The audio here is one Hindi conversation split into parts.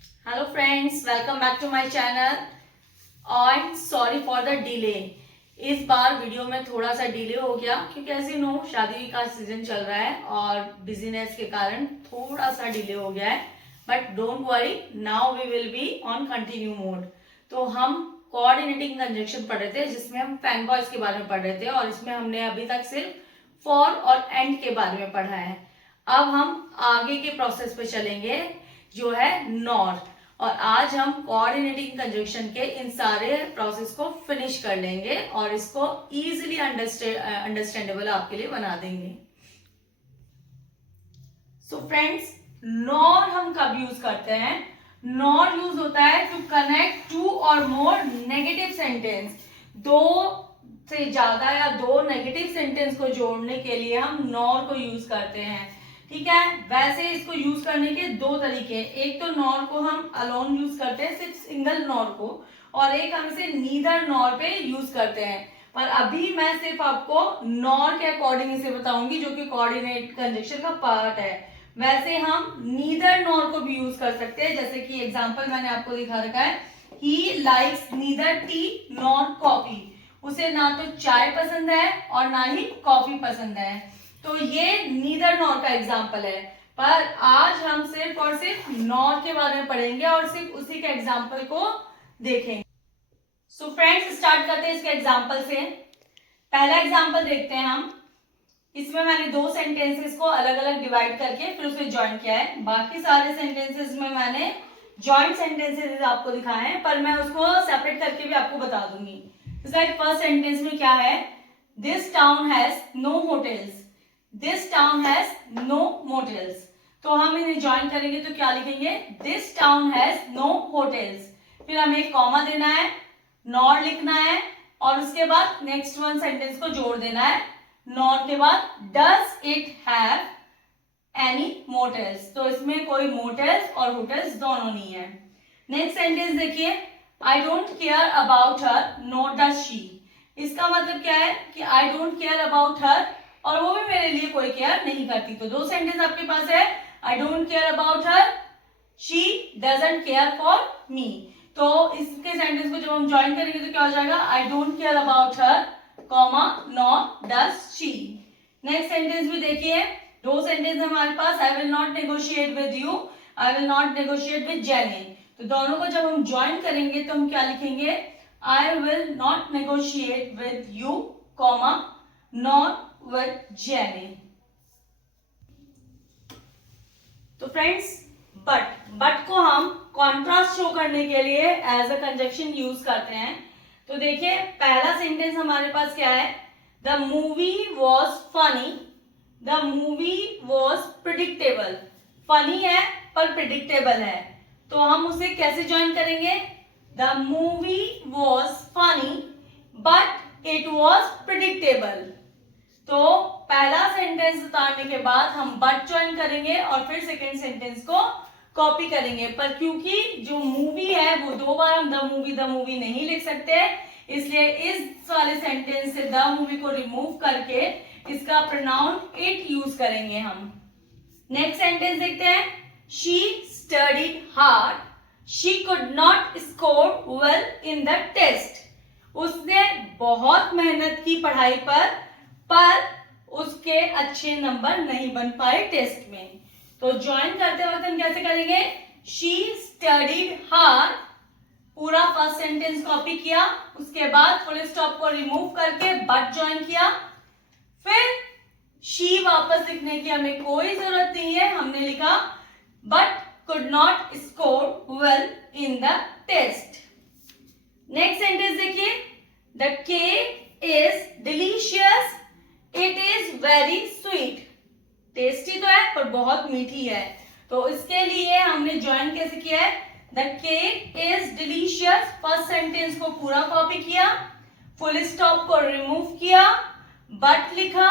Hello friends, welcome back to my channel और सॉरी फॉर द डिले। इस बार वीडियो में थोड़ा सा डिले हो गया क्योंकि ऐसे नो शादी का सीजन चल रहा है और बिजीनेस के कारण थोड़ा सा डिले हो गया है। But don't worry, now we will be on continue mode. तो हम कोऑर्डिनेटिंग कंजंक्शन पढ़ रहे थे जिसमें हम फैन बॉयज के बारे में पढ़ रहे थे और इसमें हमने अभी तक सिर्फ फॉर और एंड के बारे में पढ़ा है। अब हम आगे के प्रोसेस पे चलेंगे जो है नॉर, और आज हम कोऑर्डिनेटिंग कंजंक्शन के इन सारे प्रोसेस को फिनिश कर लेंगे और इसको इजीली अंडरस्टैंडेबल आपके लिए बना देंगे। सो फ्रेंड्स, नॉर हम कब यूज करते हैं? नॉर यूज होता है टू कनेक्ट टू और मोर नेगेटिव सेंटेंस। दो से ज्यादा या दो नेगेटिव सेंटेंस को जोड़ने के लिए हम नॉर को यूज करते हैं। ठीक है, वैसे इसको यूज करने के दो तरीके हैं। एक तो नॉर को हम अलोन यूज करते हैं, सिर्फ सिंगल नॉर को, और एक हम इसे नीदर नॉर पे यूज करते हैं। पर अभी मैं सिर्फ आपको नॉर के अकॉर्डिंग इसे बताऊंगी जो कि कोऑर्डिनेट कंजंक्शन का पार्ट है। वैसे हम नीदर नॉर को भी यूज कर सकते हैं, जैसे कि एग्जांपल मैंने आपको दिखा रखा है। He likes neither T nor coffee. उसे ना तो चाय पसंद है और ना ही कॉफी पसंद है। तो ये नीदर नॉर का एग्जाम्पल है। पर आज हम सिर्फ और सिर्फ नॉर के बारे में पढ़ेंगे और सिर्फ उसी के एग्जाम्पल को देखेंगे। सो फ्रेंड्स, स्टार्ट करते हैं इसके एग्जाम्पल से। पहला एग्जाम्पल देखते हैं हम। इसमें मैंने दो सेंटेंसेस को अलग अलग डिवाइड करके फिर उसे ज्वाइन किया है। बाकी सारे सेंटेंसेस में मैंने ज्वाइंट सेंटेंसेस आपको दिखाए हैं, पर मैं उसको सेपरेट करके भी आपको बता दूंगी। फर्स्ट सेंटेंस में क्या है? This town has no hotels. This town has no motels. तो हम इन्हें ज्वाइन करेंगे तो क्या लिखेंगे? This town has no hotels. फिर हमें एक कॉमा देना है, नॉर लिखना है और उसके बाद नेक्स्ट वन सेंटेंस को जोड़ देना है। नॉर के बाद does it have any motels. तो इसमें कोई मोटेल्स और होटल्स दोनों नहीं है। नेक्स्ट सेंटेंस देखिए, आई don't care about her not does she. इसका मतलब क्या है कि आई डोंट केयर अबाउट हर और वो भी मेरे लिए कोई केयर नहीं करती। तो दो सेंटेंस आपके पास है, आई don't care about her, she doesn't care for me. तो इसके सेंटेंस को जब हम ज्वाइन करेंगे तो क्या हो जाएगा? I don't care about her, comma, not does she. Next sentence भी देखिए, दो सेंटेंस हमारे पास, I will not negotiate with you, I will not negotiate with Jenny. तो दोनों को जब हम ज्वाइन करेंगे तो हम क्या लिखेंगे? आई will not negotiate with you, comma, not with Jenny. तो फ्रेंड्स, बट को हम कॉन्ट्रास्ट शो करने के लिए एज अ कंजंक्शन यूज करते हैं। तो देखिए, पहला सेंटेंस हमारे पास क्या है? The movie was funny, the movie was predictable. Funny है पर प्रिडिक्टेबल है, तो हम उसे कैसे ज्वाइन करेंगे? The movie was funny but it was predictable. तो पहला सेंटेंस उतारने के बाद हम बट ज्वाइन करेंगे और फिर सेकेंड सेंटेंस को कॉपी करेंगे। पर क्योंकि जो मूवी है वो दो बार हम द मूवी नहीं लिख सकते, इसलिए इस वाले सेंटेंस से द मूवी को रिमूव करके इसका प्रोनाउन इट यूज करेंगे हम। नेक्स्ट सेंटेंस देखते हैं। She studied hard, she could not score well in the test. उसने बहुत मेहनत की पढ़ाई पर उसके अच्छे नंबर नहीं बन पाए टेस्ट में। तो ज्वाइन करते वक्त हम कैसे करेंगे? शी स्टडीड हार्ड, पूरा फर्स्ट सेंटेंस कॉपी किया, उसके बाद फुल स्टॉप को रिमूव करके बट ज्वाइन किया, फिर शी वापस लिखने की हमें कोई जरूरत नहीं है। हमने लिखा but could not score well in the test. Next sentence देखिए, the cake is delicious, it is very sweet. Tasty तो है पर बहुत मीठी है। तो इसके लिए हमने ज्वाइन कैसे किया है? The cake is delicious, first sentence को पूरा कॉपी किया, फुल स्टॉप को रिमूव किया, बट लिखा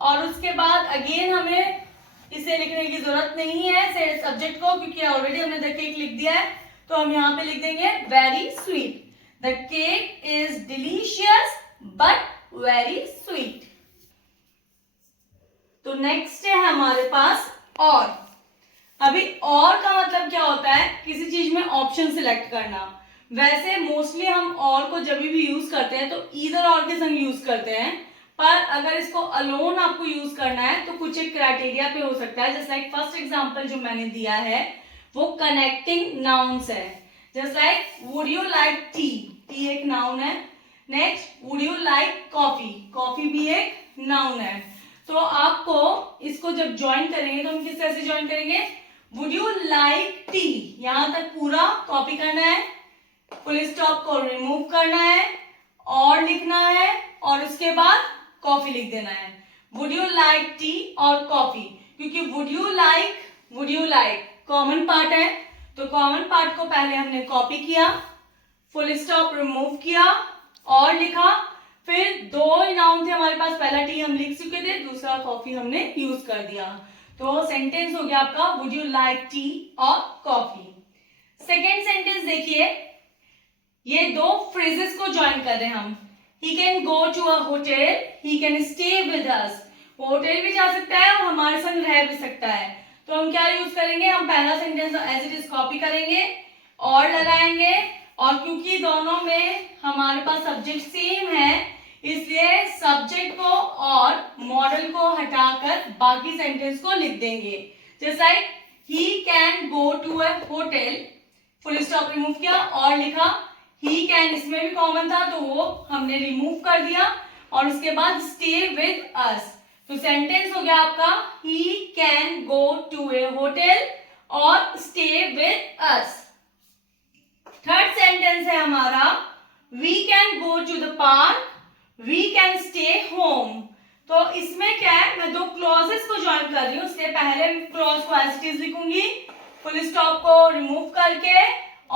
और उसके बाद अगेन हमें इसे लिखने की जरूरत नहीं है सब्जेक्ट को, क्योंकि ऑलरेडी हमने द केक लिख दिया है। तो हम यहाँ पे लिख देंगे very sweet. The cake is delicious but very sweet. तो नेक्स्ट है हमारे पास और। अभी और का मतलब क्या होता है? किसी चीज में ऑप्शन सिलेक्ट करना। वैसे मोस्टली हम और को जब भी यूज करते हैं तो ईदर और के संग यूज करते हैं, पर अगर इसको अलोन आपको यूज करना है तो कुछ एक क्राइटेरिया पे हो सकता है। जैसे लाइक फर्स्ट एग्जांपल जो मैंने दिया है वो कनेक्टिंग नाउन्स है। Just like would you like T, T एक नाउन है। Next would you like coffee, coffee भी एक नाउन है। तो आपको इसको जब ज्वाइन करेंगे तो हम किस तरह से ज्वाइन करेंगे, वुड यू लाइक टी, यहां तक पूरा कॉपी करना है, फुल स्टॉप को रिमूव करना है और लिखना है और उसके बाद कॉफी लिख देना है। वुड यू लाइक टी और कॉफी, क्योंकि would you like common part है, तो कॉमन पार्ट को पहले हमने कॉपी किया, फुल स्टॉप रिमूव किया और लिखा, फिर दो ही नाउन थे हमारे पास, पहला टी हम लिख चुके थे, दूसरा कॉफी हमने यूज कर दिया। तो सेंटेंस हो गया आपका वुड यू लाइक टी और कॉफी। सेकेंड सेंटेंस देखिए, ये दो फ्रेजेस को ज्वाइन कर रहे हैं हम। He can go to a hotel, he can stay with us, hotel भी जा सकता है और हमारे संग रह भी सकता है। तो हम क्या यूज करेंगे, हम पहला sentence as it is copy करेंगे और लगाएंगे, और क्योंकि दोनों में हमारे पास सब्जेक्ट सेम है इसलिए सब्जेक्ट को और मॉडल को हटाकर बाकी सेंटेंस को लिख देंगे। जैसे like he can go to a hotel, full stop remove किया और लिखा ही कैन, इसमें भी कॉमन था तो वो हमने रिमूव कर दिया और उसके बाद स्टे विद अस। तो सेंटेंस हो गया आपका he can go to a hotel और stay with us. Third sentence है हमारा we can go to the park, we can stay home. तो इसमें क्या है, मैं दो क्लॉजेस को ज्वाइन कर रही हूँ, इसलिए पहले क्लॉज को एज इट इज लिखूंगी, फुल स्टॉप को रिमूव करके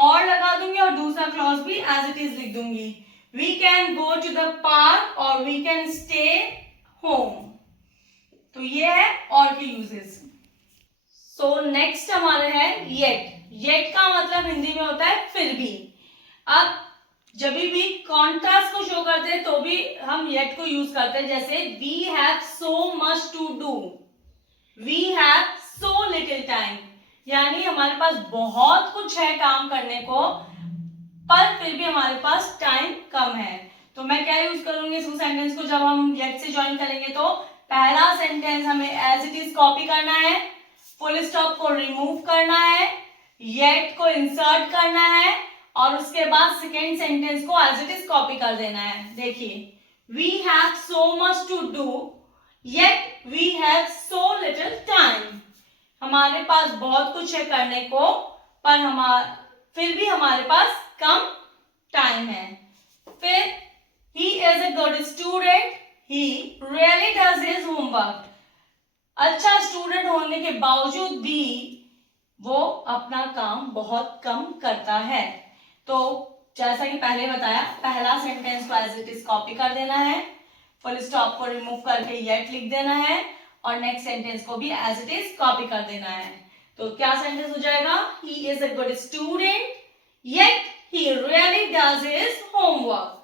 और लगा दूंगी और दूसरा क्लॉज भी एज इट इज लिख दूंगी। We can go to the park और वी कैन स्टे होम। तो ये है और के यूजेस। सो नेक्स्ट हमारा है येट। येट का मतलब हिंदी में होता है फिर भी। अब जब भी कॉन्ट्रास्ट को शो करते हैं तो भी हम येट को यूज करते हैं। जैसे we have so much to do, we have so little time, यानी हमारे पास बहुत कुछ है काम करने को पर फिर भी हमारे पास टाइम कम है। तो मैं क्या यूज करूंगी इस सेंटेंस को, जब हम येट से ज्वाइन करेंगे तो पहला सेंटेंस हमें एज इट इज कॉपी करना है, फुल स्टॉप को रिमूव करना है, येट को इंसर्ट करना है और उसके बाद सेकेंड सेंटेंस को एज इट इज कॉपी कर देना है। देखिए we have so much to do yet we have so little time, हमारे पास बहुत कुछ है करने को पर फिर भी हमारे पास कम टाइम है। फिर ही is a good student, he really does his homework, अच्छा स्टूडेंट होने के बावजूद भी वो अपना काम बहुत कम करता है। तो जैसा कि पहले बताया, पहला सेंटेंस को एज इट इज कॉपी कर देना है, फुल स्टॉप को रिमूव करके येट लिख देना है और नेक्स्ट सेंटेंस को भी एज इट इज कॉपी कर देना है। तो क्या सेंटेंस हो जाएगा, he is a good student yet he really does his homework.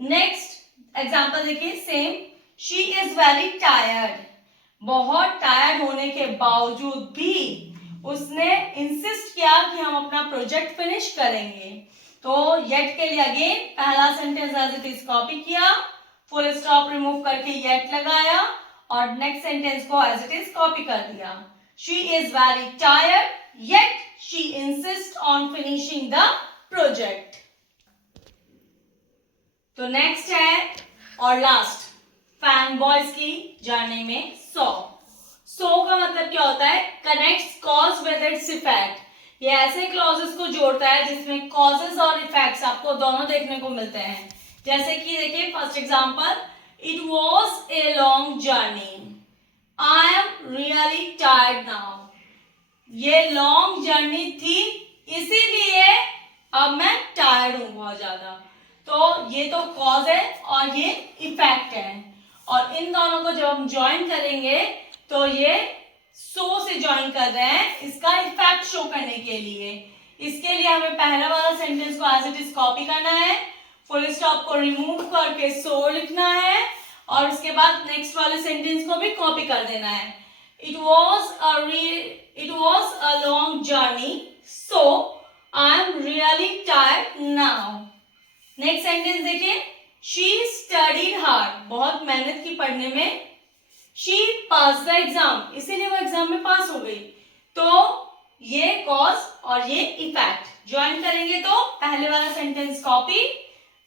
Next example देखिए same, she is very tired, बहुत टायर्ड होने के बावजूद भी उसने इंसिस्ट किया कि हम अपना प्रोजेक्ट फिनिश करेंगे। तो येट के लिए अगेन पहला sentence as it is copy किया, फुल स्टॉप रिमूव करके येट लगाया और नेक्स्ट सेंटेंस को एज इट इज कॉपी कर दिया। She is very tired yet she insist on finishing the project. तो नेक्स्ट है और लास्ट, फैन बॉयज की जर्नी में सो का मतलब क्या होता है, connects cause with its effect. ये ऐसे क्लॉजेस को जोड़ता है जिसमें कॉजेस और इफेक्ट्स आपको दोनों देखने को मिलते हैं। जैसे कि देखिए first example, it was a long journey, I am really tired now, ये लॉन्ग जर्नी थी इसीलिए अब मैं टायर्ड हूं बहुत ज्यादा। तो ये तो कॉज है और ये इफेक्ट है और इन दोनों को जब हम ज्वाइन करेंगे तो ये सो से ज्वाइन कर रहे हैं इसका इफेक्ट शो करने के लिए। इसके लिए हमें पहला वाला सेंटेंस को एज इट इज कॉपी करना है, फुल स्टॉप को रिमूव करके सो लिखना है और उसके बाद नेक्स्ट वाले सेंटेंस को भी कॉपी कर देना है। It was a long journey so I am sentence देखिए, शी स्टडीड हार्ड, बहुत मेहनत की पढ़ने में, शी पास द एग्जाम, इसीलिए वो एग्जाम में पास हो गई। तो ये कॉज और ये इफेक्ट ज्वाइन करेंगे तो पहले वाला सेंटेंस कॉपी,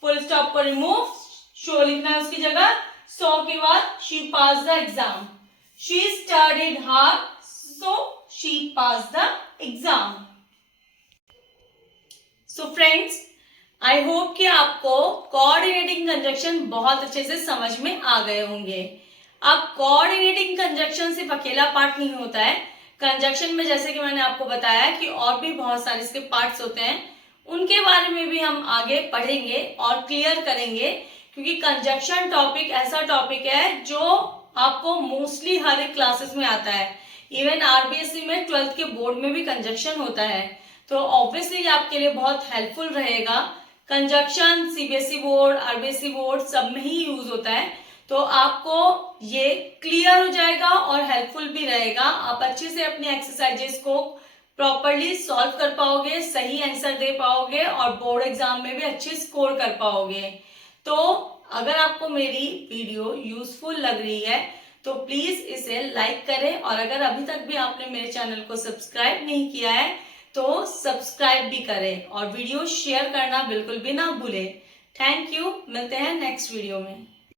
फुल स्टॉप को रिमूव, शो लिखना है उसकी जगह, सो के बाद she pass the exam, she studied hard so she pass the exam. So friends, I hope कि आपको कोऑर्डिनेटिंग कंजक्शन बहुत अच्छे से समझ में आ गए होंगे। अब कोऑर्डिनेटिंग कंजक्शन सिर्फ अकेला पार्ट नहीं होता है, कंजक्शन में जैसे कि मैंने आपको बताया कि और भी बहुत सारे इसके पार्ट्स होते हैं, उनके बारे में भी हम आगे पढ़ेंगे और क्लियर करेंगे, क्योंकि कंजक्शन टॉपिक ऐसा टॉपिक है जो आपको मोस्टली हर एक क्लासेस में आता है। इवन आरबीएससी में 12th के बोर्ड में भी कंजक्शन होता है, तो ऑब्वियसली आपके लिए बहुत हेल्पफुल रहेगा। Conjunction CBSE board, RBSE board सब में ही यूज होता है, तो आपको ये क्लियर हो जाएगा और हेल्पफुल भी रहेगा। आप अच्छे से अपने एक्सरसाइजेस को प्रॉपरली सॉल्व कर पाओगे, सही आंसर दे पाओगे और बोर्ड एग्जाम में भी अच्छे स्कोर कर पाओगे। तो अगर आपको मेरी वीडियो यूजफुल लग रही है तो प्लीज इसे लाइक करें, और अगर अभी तक भी आपने मेरे चैनल को सब्सक्राइब नहीं किया है तो सब्सक्राइब भी करें और वीडियो शेयर करना बिल्कुल भी ना भूलें। थैंक यू, मिलते हैं नेक्स्ट वीडियो में।